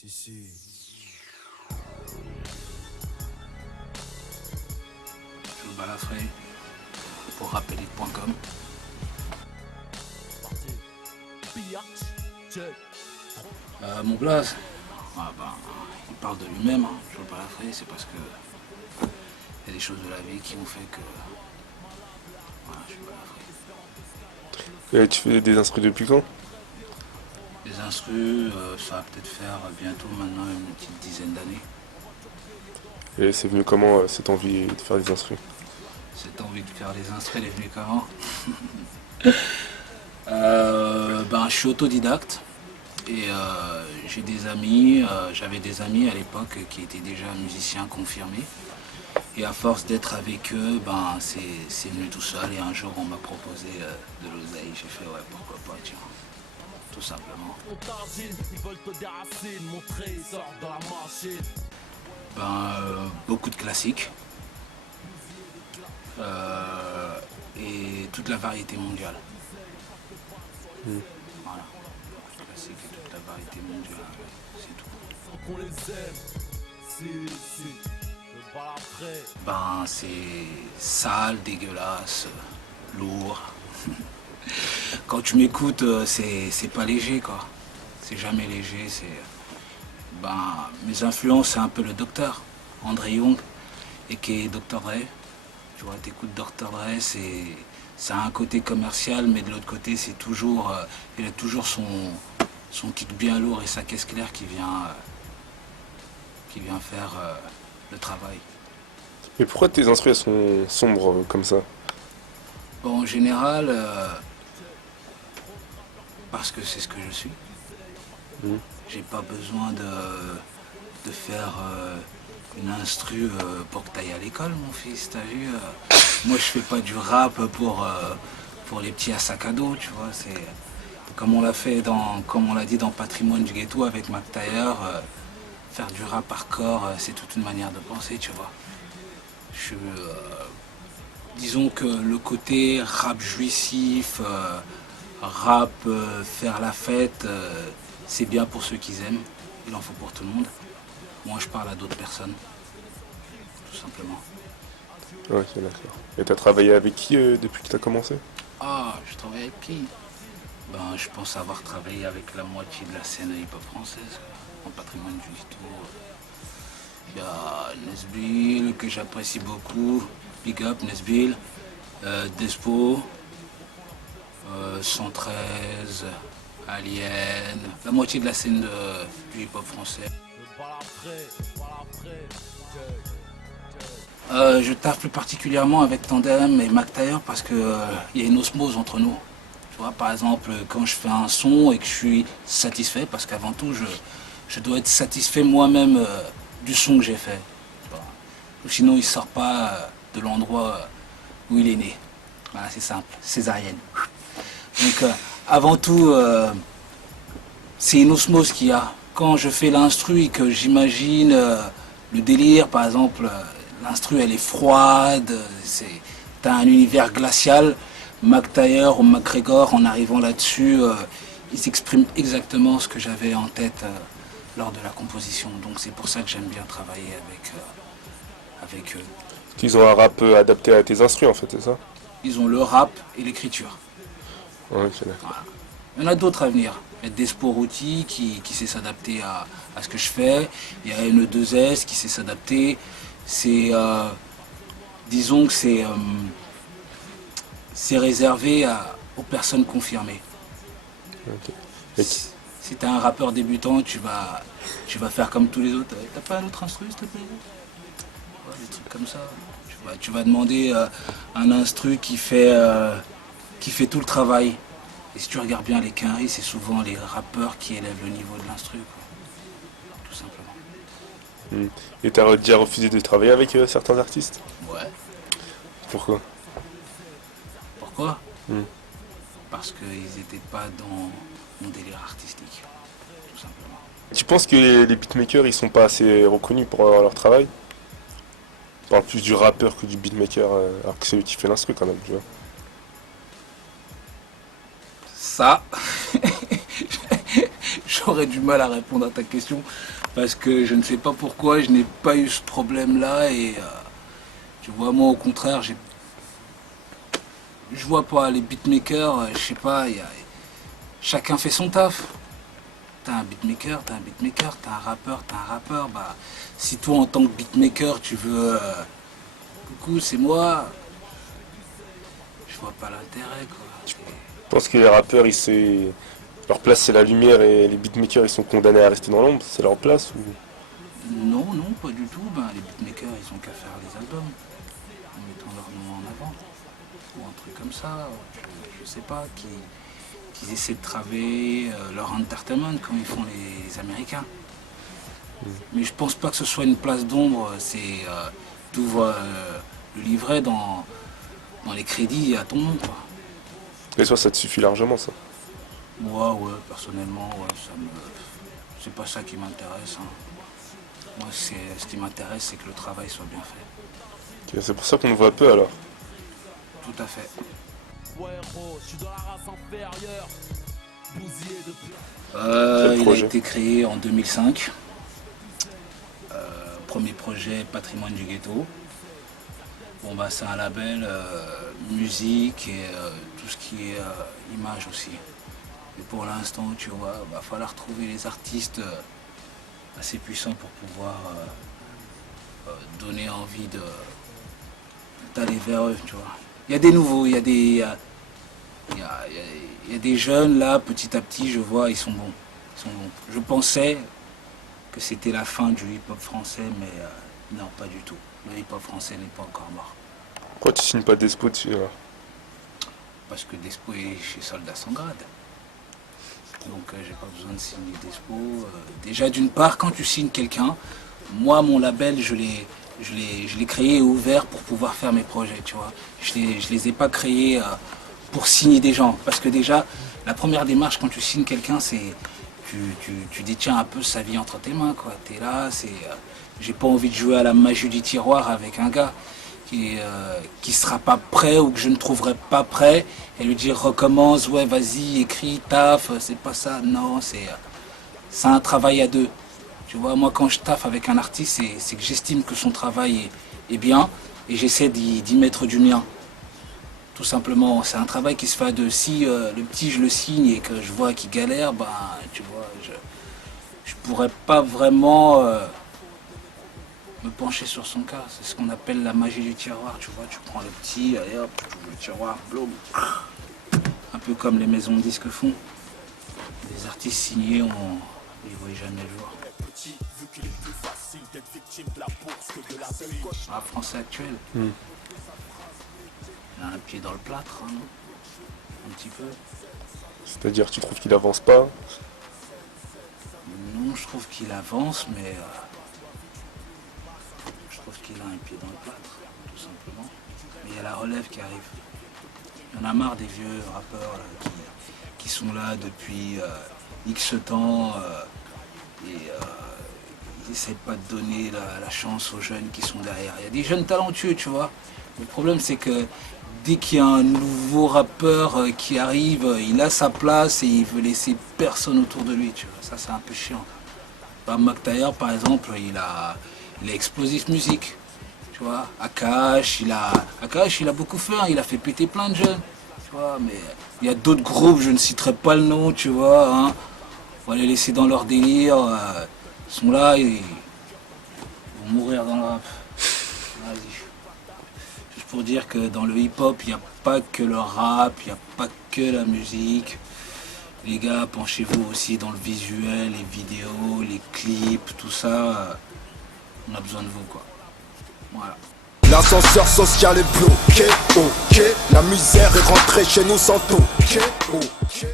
Si, si. Je balafrais pour rappeler.com. Mon blaze, il parle de lui-même, hein. Je balafrais, c'est parce que il y a des choses de la vie qui ont fait que voilà, je suis balafré. Et tu fais des instrus depuis quand? Les instrus, ça va peut-être faire bientôt maintenant une petite dizaine d'années. Et c'est venu comment cette envie de faire des instrus? Cette envie de faire les instrus, elle est venue comment? Je suis autodidacte et j'ai des amis, j'avais des amis à l'époque qui étaient déjà musiciens confirmés. Et à force d'être avec eux, c'est venu tout seul. Et un jour, on m'a proposé de l'oseille. J'ai fait, ouais, pourquoi pas, tiens. Tout simplement. Beaucoup de classiques. Et toute la variété mondiale. Voilà. Beaucoup de classiques et toute la variété mondiale. C'est tout. On les aime. Si. C'est sale, dégueulasse, lourd. Quand tu m'écoutes, c'est pas léger, quoi. C'est jamais léger, mes influences, c'est un peu le docteur, André Young, et qui est Dr. Dre. Tu vois, t'écoutes Dr. Dre, ça a un côté commercial, mais de l'autre côté, c'est toujours... il a toujours son kick bien lourd et sa caisse claire qui vient faire le travail. Mais pourquoi tes instrus elles sont sombres comme ça? Bon, en général, parce que c'est ce que je suis. J'ai pas besoin de faire une instru pour que tu ailles à l'école, mon fils, t'as vu moi, je fais pas du rap pour les petits à sac à dos, tu vois. C'est comme on l'a fait comme on l'a dit dans Patrimoine du Ghetto avec Mac Taylor, faire du rap hardcore, c'est toute une manière de penser, tu vois. Disons que le côté rap jouissif, rap, faire la fête, c'est bien pour ceux qui aiment. Il en faut pour tout le monde. Moi, je parle à d'autres personnes, tout simplement. Ok, d'accord. Et t'as travaillé avec qui depuis que t'as commencé? Ah, je travaille avec qui? Je pense avoir travaillé avec la moitié de la scène hip-hop française, en patrimoine du Ghetto. Il y a Nesbill, que j'apprécie beaucoup. Big Up, Nesbill. Despo. 113. Alien. La moitié de la scène du hip-hop français. Je taffe plus particulièrement avec Tandem et Mac Taylor parce que y a une osmose entre nous. Tu vois, par exemple, quand je fais un son et que je suis satisfait, parce qu'avant tout, je dois être satisfait moi-même du son que j'ai fait. Sinon, il sort pas de l'endroit où il est né. Voilà, c'est simple, césarienne. Donc, avant tout, c'est une osmose qu'il y a. Quand je fais l'instru et que j'imagine le délire, par exemple, l'instru elle est froide, t'as un univers glacial. Mac Taylor ou McGregor, en arrivant là-dessus, ils expriment exactement ce que j'avais en tête lors de la composition. Donc c'est pour ça que j'aime bien travailler avec eux. Ils ont un rap adapté à tes instrus en fait, c'est ça? Ils ont le rap et l'écriture. Ok, d'accord. Voilà. Il y en a d'autres à venir. Il y a Despo Routi qui sait s'adapter à ce que je fais. Il y a N2S qui sait s'adapter. Disons que c'est réservé aux personnes confirmées. Ok. Si t'es un rappeur débutant, tu vas faire comme tous les autres. T'as pas un autre instru, s'il te plaît? Ouais, des trucs comme ça. Tu vas demander un instru qui fait tout le travail. Et si tu regardes bien les quinries, c'est souvent les rappeurs qui élèvent le niveau de l'instru, quoi. Tout simplement. Et t'as déjà refusé de travailler avec certains artistes? Ouais. Pourquoi? Pourquoi? Parce qu'ils n'étaient pas dans mon délire artistique, tout simplement. Tu penses que les beatmakers ils sont pas assez reconnus pour leur travail? On parle plus du rappeur que du beatmaker, alors que c'est lui qui fait l'instru quand même, tu vois. Ça, je j'aurais du mal à répondre à ta question parce que je ne sais pas pourquoi je n'ai pas eu ce problème-là et tu vois, moi au contraire, je vois pas les beatmakers, je sais pas, chacun fait son taf. T'as un beatmaker, t'as un beatmaker, t'as un rappeur, t'as un rappeur. Bah, si toi en tant que beatmaker tu veux, coucou, c'est moi, je vois pas l'intérêt quoi. Je pense que les rappeurs, leur place c'est la lumière et les beatmakers ils sont condamnés à rester dans l'ombre, c'est leur place ou... Non, non, pas du tout. Ben, les beatmakers, ils ont qu'à faire les albums en mettant leur nom en avant. Ou un truc comme ça. Je sais pas, qu'ils essaient de travailler leur entertainment comme ils font les Américains. Mais je pense pas que ce soit une place d'ombre. C'est t'ouvres le livret dans les crédits à ton nom, quoi. Et toi ça te suffit largement ça. Moi, ouais, personnellement, ouais, c'est pas ça qui m'intéresse. Hein. Moi, ce qui m'intéresse, c'est que le travail soit bien fait. Ok, c'est pour ça qu'on le voit peu alors. Tout à fait. Il a projet été créé en 2005. Premier projet, Patrimoine du Ghetto. Bon, bah, c'est un label musique et tout ce qui est image aussi. Et pour l'instant, tu vois, va falloir trouver les artistes assez puissants pour pouvoir donner envie d'aller vers eux, tu vois. Il y a des nouveaux, il y a des jeunes là, petit à petit, je vois, ils sont bons. Ils sont bons. Je pensais que c'était la fin du hip-hop français, mais non, pas du tout. Le hip-hop français n'est pas encore mort. Pourquoi tu signes pas Despo dessus alors? Parce que Despo est chez Soldat sans grade. Donc j'ai pas besoin de signer Despo. Déjà d'une part, quand tu signes quelqu'un, moi mon label je l'ai créé et ouvert pour pouvoir faire mes projets, tu vois. Je les ai pas créés pour signer des gens. Parce que déjà, la première démarche quand tu signes quelqu'un, c'est tu détiens un peu sa vie entre tes mains, quoi. T'es là, j'ai pas envie de jouer à la magie du tiroir avec un gars qui sera pas prêt ou que je ne trouverai pas prêt et lui dire recommence, ouais vas-y, écris, taf, c'est pas ça, non, c'est un travail à deux. Tu vois, moi quand je taffe avec un artiste, c'est que j'estime que son travail est bien et j'essaie d'y mettre du mien. Tout simplement, c'est un travail qui se fait à deux. Si le petit je le signe et que je vois qu'il galère, ben tu vois, je pourrais pas vraiment me pencher sur son cas. C'est ce qu'on appelle la magie du tiroir, tu vois. Tu prends le petit, allez hop, tu ouvres le tiroir, bloum. Un peu comme les maisons de disques font. Les artistes signés, ils ne voient jamais le jour. Ah, français actuel. Il a un pied dans le plâtre, hein, non? Un petit peu. C'est-à-dire tu trouves qu'il avance pas? Non, je trouve qu'il avance, mais je trouve qu'il a un pied dans le plâtre, tout simplement. Mais il y a la relève qui arrive. Il y en a marre des vieux rappeurs là, qui sont là depuis X temps et ils essaient pas de donner la chance aux jeunes qui sont derrière. Il y a des jeunes talentueux, tu vois. Le problème, c'est que dès qu'il y a un nouveau rappeur qui arrive, il a sa place et il veut laisser personne autour de lui, tu vois. Ça, c'est un peu chiant. Bah, McTayer, par exemple, il a Explosive Music, tu vois. Akash, il a beaucoup fait, hein. Il a fait péter plein de jeunes, tu vois. Mais il y a d'autres groupes, je ne citerai pas le nom, tu vois. Hein. On va les laisser dans leur délire. Ils sont là, ils vont mourir dans le rap. Vas-y. Juste pour dire que dans le hip-hop, il n'y a pas que le rap, il n'y a pas que la musique. Les gars, penchez-vous aussi dans le visuel, les vidéos, les clips, tout ça. On a besoin de vous, quoi. Voilà. L'ascenseur social est bloqué, ok. La misère est rentrée chez nous sans toquer, ok.